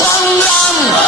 Bangang!